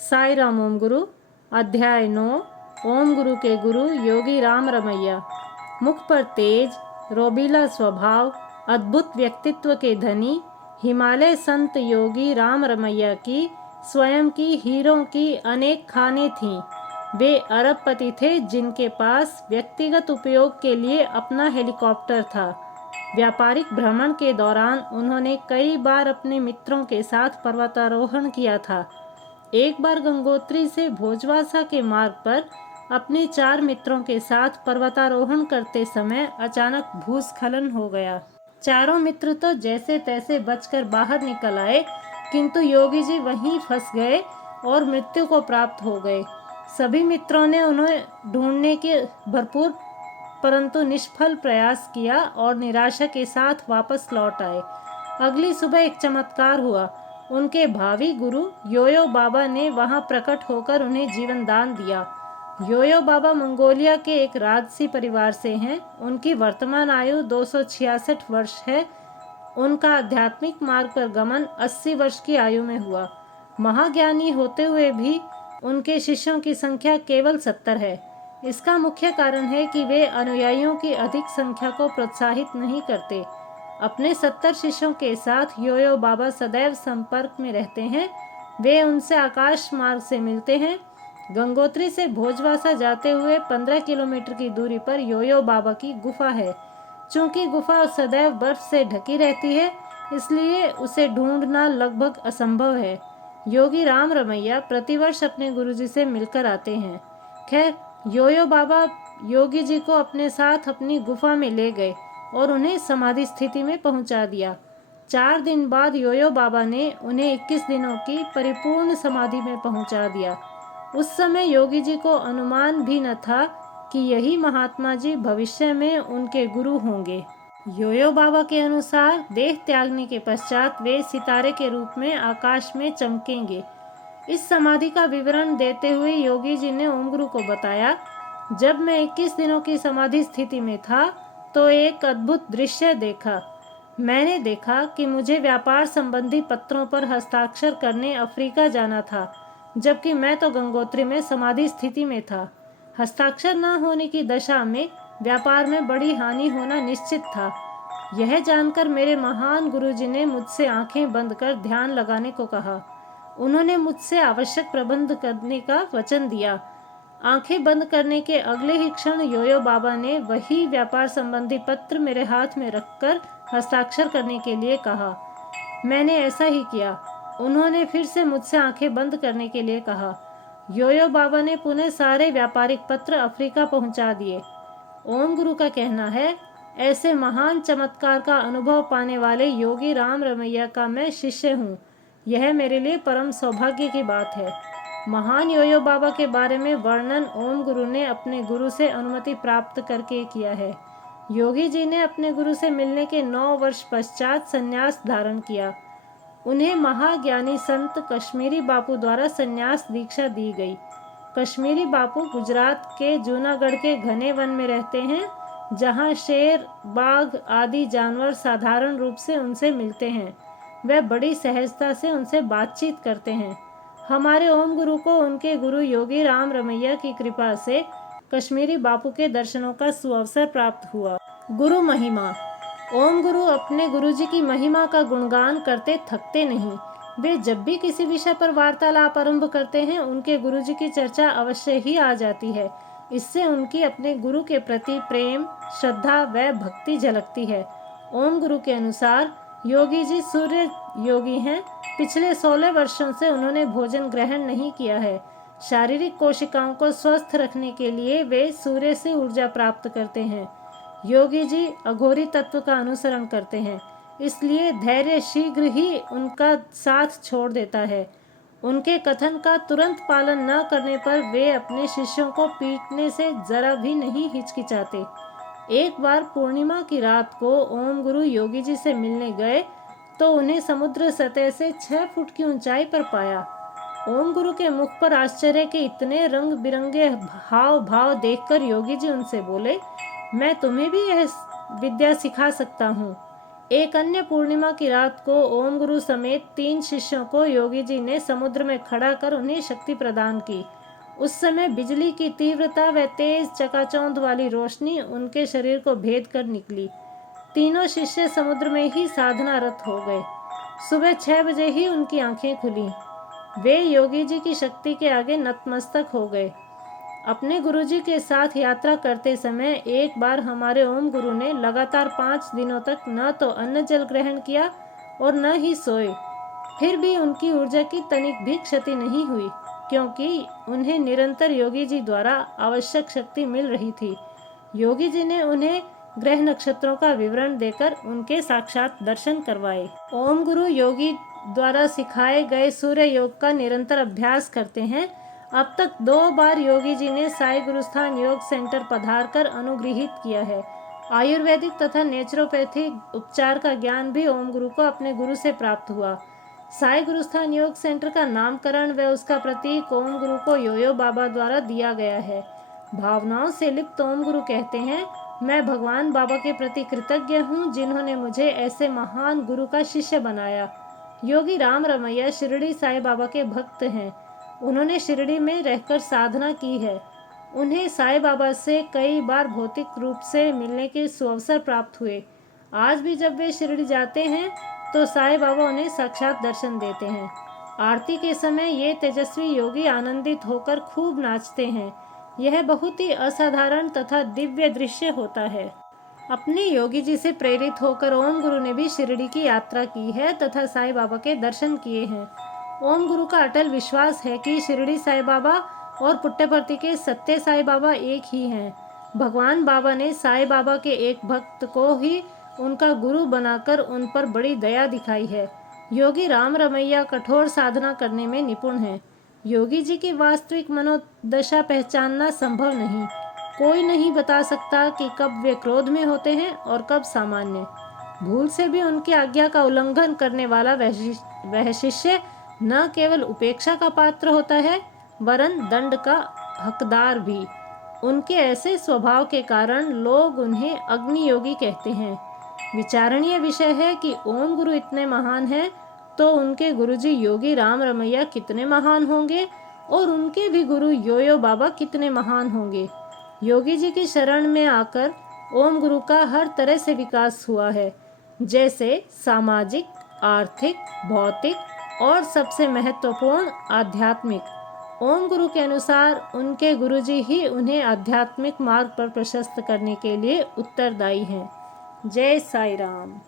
साई राम ओम गुरु। अध्याय 9। ओम गुरु के गुरु योगी राम रमैया। मुख पर तेज, रोबीला स्वभाव, अद्भुत व्यक्तित्व के धनी हिमालय संत योगी राम रमैया की स्वयं की हीरों की अनेक खानें थीं। वे अरबपति थे जिनके पास व्यक्तिगत उपयोग के लिए अपना हेलीकॉप्टर था। व्यापारिक भ्रमण के दौरान उन्होंने कई बार अपने मित्रों के साथ पर्वतारोहण किया था। एक बार गंगोत्री से भोजवासा के मार्ग पर अपने 4 मित्रों के साथ पर्वतारोहण करते समय अचानक भूस्खलन हो गया। चारों मित्र तो जैसे तैसे बचकर बाहर निकल आए, किंतु योगी जी वहीं फंस गए और मृत्यु को प्राप्त हो गए। सभी मित्रों ने उन्हें ढूंढने के भरपूर परंतु निष्फल प्रयास किया और निराशा के साथ वापस लौट आए। अगली सुबह एक चमत्कार हुआ। उनके भावी गुरु योयो बाबा ने वहां प्रकट होकर उन्हें जीवन दान दिया। योयो बाबा मंगोलिया के एक राजसी परिवार से हैं। उनकी वर्तमान आयु 266 वर्ष है। उनका आध्यात्मिक मार्ग पर गमन 80 वर्ष की आयु में हुआ। महाज्ञानी होते हुए भी उनके शिष्यों की संख्या केवल 70 है। इसका मुख्य कारण है कि वे अनुयायियों की अधिक संख्या को प्रोत्साहित नहीं करते। अपने 70 शिष्यों के साथ योयो बाबा सदैव संपर्क में रहते हैं। वे उनसे आकाश मार्ग से मिलते हैं। गंगोत्री से भोजवासा जाते हुए 15 किलोमीटर की दूरी पर योयो बाबा की गुफा है। चूंकि गुफा सदैव बर्फ से ढकी रहती है, इसलिए उसे ढूंढना लगभग असंभव है। योगी राम रमैया प्रतिवर्ष अपने गुरुजी से मिलकर आते हैं। खैर, योयो बाबा योगी जी को अपने साथ अपनी गुफा में ले गए और उन्हें समाधि स्थिति में पहुंचा दिया। 4 दिन बाद योयो बाबा ने उन्हें 21 दिनों की परिपूर्ण समाधि में पहुंचा दिया। उस समय योगी जी को अनुमान भी न था कि यही महात्मा जी भविष्य में उनके गुरु होंगे। योयो बाबा के अनुसार देह त्यागने के पश्चात वे सितारे के रूप में आकाश में चमकेंगे। इस समाधि का विवरण देते हुए योगी जी ने ओम गुरु को बताया, जब मैं 21 दिनों की समाधि स्थिति में था तो एक अद्भुत दृश्य देखा। मैंने देखा कि मुझे व्यापार संबंधी पत्रों पर हस्ताक्षर करने अफ्रीका जाना था, जबकि मैं तो गंगोत्री में समाधि स्थिति में था। हस्ताक्षर न होने की दशा में व्यापार में बड़ी हानि होना निश्चित था। यह जानकर मेरे महान गुरुजी ने मुझसे आंखें बंद कर ध्यान लगाने को कहा। उन्होंने मुझसे आवश्यक प्रबंध करने का वचन दिया। आंखें बंद करने के अगले ही क्षण योयो बाबा ने वही व्यापार संबंधी पत्र मेरे हाथ में रखकर हस्ताक्षर करने के लिए कहा। मैंने ऐसा ही किया। उन्होंने फिर से मुझसे आंखें बंद करने के लिए कहा। योयो बाबा ने पुनः सारे व्यापारिक पत्र अफ्रीका पहुंचा दिए। ओम गुरु का कहना है, ऐसे महान चमत्कार का अनुभव पाने वाले योगी राम रमैया का मैं शिष्य हूँ। यह मेरे लिए परम सौभाग्य की बात है। महान योयो बाबा के बारे में वर्णन ओम गुरु ने अपने गुरु से अनुमति प्राप्त करके किया है। योगी जी ने अपने गुरु से मिलने के 9 वर्ष पश्चात संन्यास धारण किया। उन्हें महाज्ञानी संत कश्मीरी बापू द्वारा संन्यास दीक्षा दी गई। कश्मीरी बापू गुजरात के जूनागढ़ के घने वन में रहते हैं, जहां शेर, बाघ आदि जानवर साधारण रूप से उनसे मिलते हैं। वह बड़ी सहजता से उनसे बातचीत करते हैं। हमारे ओम गुरु को उनके गुरु योगी राम रमैया की कृपा से कश्मीरी बापू के दर्शनों का सुअवसर प्राप्त हुआ। गुरु महिमा। ओम गुरु अपने गुरुजी की महिमा का गुणगान करते थकते नहीं। वे जब भी किसी विषय पर वार्तालाप आरंभ करते हैं, उनके गुरुजी की चर्चा अवश्य ही आ जाती है। इससे उनकी अपने गुरु के प्रति प्रेम, श्रद्धा व भक्ति झलकती है। ओम गुरु के अनुसार योगी जी सूर्य योगी हैं। पिछले 16 वर्षों से उन्होंने भोजन ग्रहण नहीं किया है। शारीरिक कोशिकाओं को स्वस्थ रखने के लिए वे सूर्य से ऊर्जा प्राप्त करते हैं। योगी जी अघोरी तत्व का अनुसरण करते हैं, इसलिए धैर्य शीघ्र ही उनका साथ छोड़ देता है। उनके कथन का तुरंत पालन न करने पर वे अपने शिष्यों को पीटने से जरा भी नहीं हिचकिचाते। एक बार पूर्णिमा की रात को ओम गुरु योगी जी से मिलने गए तो उन्हें समुद्र सतह से 6 फुट की ऊंचाई पर पाया। ओम गुरु के मुख पर आश्चर्य के इतने रंग बिरंगे हाव भाव देखकर योगी जी उनसे बोले, मैं तुम्हें भी यह विद्या सिखा सकता हूँ। एक अन्य पूर्णिमा की रात को ओम गुरु समेत 3 शिष्यों को योगी जी ने समुद्र में खड़ा कर उन्हें शक्ति प्रदान की। उस समय बिजली की तीव्रता व तेज चकाचौंध वाली रोशनी उनके शरीर को भेद कर निकली। तीनों शिष्य समुद्र में ही साधनारत हो गए। सुबह 6 बजे ही उनकी आंखें खुली। वे योगी जी की शक्ति के आगे नतमस्तक हो गए। अपने गुरुजी के साथ यात्रा करते समय एक बार हमारे ओम गुरु ने लगातार 5 दिनों तक न तो अन्न जल ग्रहण किया और न ही सोए। फिर भी उनकी ऊर्जा की तनिक भी क्षति नहीं हुई, क्योंकि उन्हें निरंतर योगी जी द्वारा आवश्यक शक्ति मिल रही थी। योगी जी ने उन्हें ग्रह नक्षत्रों का विवरण देकर उनके साक्षात दर्शन करवाए। ओम गुरु योगी द्वारा सिखाए गए सूर्य योग का निरंतर अभ्यास करते हैं। अब तक 2 बार योगी जी ने साई गुरुस्थान योग सेंटर पधार कर अनुग्रहित किया है। आयुर्वेदिक तथा नेचुरोपैथिक उपचार का ज्ञान भी ओम गुरु को अपने गुरु से प्राप्त हुआ। साई गुरुस्थान योग सेंटर का नामकरण व उसका प्रतीक ओम गुरु को योयो बाबा द्वारा दिया गया है। भावनाओं से लिप्त ओम गुरु कहते हैं, मैं भगवान बाबा के प्रति कृतज्ञ हूँ जिन्होंने मुझे ऐसे महान गुरु का शिष्य बनाया। योगी राम रमैया शिरडी साई बाबा के भक्त हैं। उन्होंने शिरडी में रहकर साधना की है। उन्हें साई बाबा से कई बार भौतिक रूप से मिलने के सुअवसर प्राप्त हुए। आज भी जब वे शिरडी जाते हैं तो साई बाबा उन्हें साक्षात दर्शन देते हैं। आरती के समय ये तेजस्वी योगी आनंदित होकर खूब नाचते हैं। यह बहुत ही असाधारण तथा दिव्य दृश्य होता है। अपने योगी जी से प्रेरित होकर ओम गुरु ने भी शिरडी की यात्रा की है तथा साई बाबा के दर्शन किए हैं। ओम गुरु का अटल विश्वास है कि शिरडी साई बाबा और पुट्टपर्ती के सत्य साई बाबा एक ही हैं। भगवान बाबा ने साई बाबा के एक भक्त को ही उनका गुरु बनाकर उन पर बड़ी दया दिखाई है। योगी राम रमैया कठोर साधना करने में निपुण हैं। योगी जी की वास्तविक मनोदशा पहचानना संभव नहीं। कोई नहीं बता सकता कि कब वे क्रोध में होते हैं और कब सामान्य। भूल से भी उनकी आज्ञा का उल्लंघन करने वाला वह शिष्य न केवल उपेक्षा का पात्र होता है वरन दंड का हकदार भी। उनके ऐसे स्वभाव के कारण लोग उन्हें अग्नि योगी कहते हैं। विचारणीय विषय है कि ओम गुरु इतने महान हैं तो उनके गुरुजी योगी राम रमैया कितने महान होंगे और उनके भी गुरु योयो बाबा कितने महान होंगे। योगी जी की शरण में आकर ओम गुरु का हर तरह से विकास हुआ है, जैसे सामाजिक, आर्थिक, भौतिक और सबसे महत्वपूर्ण आध्यात्मिक। ओम गुरु के अनुसार उनके गुरुजी ही उन्हें आध्यात्मिक मार्ग पर प्रशस्त करने के लिए उत्तरदायी हैं। जय साई राम।